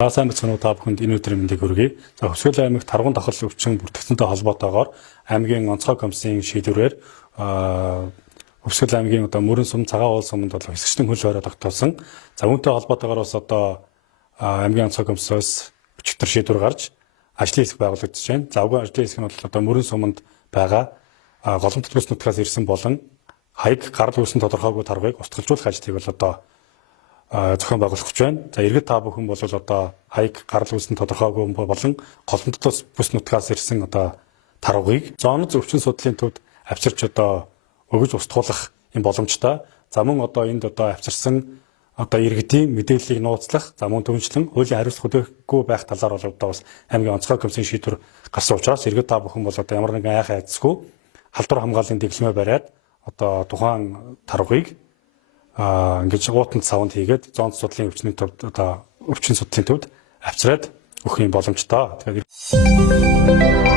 Сайн мэцгэн та бүхэнд энэ өдрийн мэндийг хүргэе. За Хөсгөл аймагт таргуун давхар өвчин бүртгэгдсэнтэй холбоотойгоор аймгийн онцгой комиссийн шийдвэрээр Хөсгөл аймгийн мөрөн сум цагаан уул суманд хэсэгчлэн хөл хорой тогтоосон. За үүнтэй холбоотойгоор бас аймгийн онцгой комиссоос өчигдөр шийдвэр гарч ажлын хэсэг байгуулагдаж байна. За уг ажлын хэсэг нь мөрөн суманд байгаа голомт бүс нутгаас ирсэн болон хаяг гарал үүссэн тодорхойгүй таргыг устгалжуулах ажлыг зохион байгуулах гэж байна. За иргэд та бүхэн бол хаяг гарал үүссэн тодорхойгүй болон голомтдоос бүс нутгаас ирсэн таргыг зооноц өвчин судлалын төвд авчирч өгөж устгуулах юм боломжтой. За мөн энд авчирсан иргэдийн мэдээллийг нууцлах, за мөн түншлэн хуулийн хариуцлага хүлээхгүй байх талаар бас аймгийн онцгой комиссийн шийдвэр гарсан учраас иргэд та бүхэн бол ямар нэгэн айхаа айцгүй халдвар хамгааллын дэглэмээ бариад тухайн таргыг ингэж уутанд савнд хийгээд зоон судлалын өвчний төвд өвчин судлалын төвд авчираад өгөх юм боломжтой. Тэгэхээр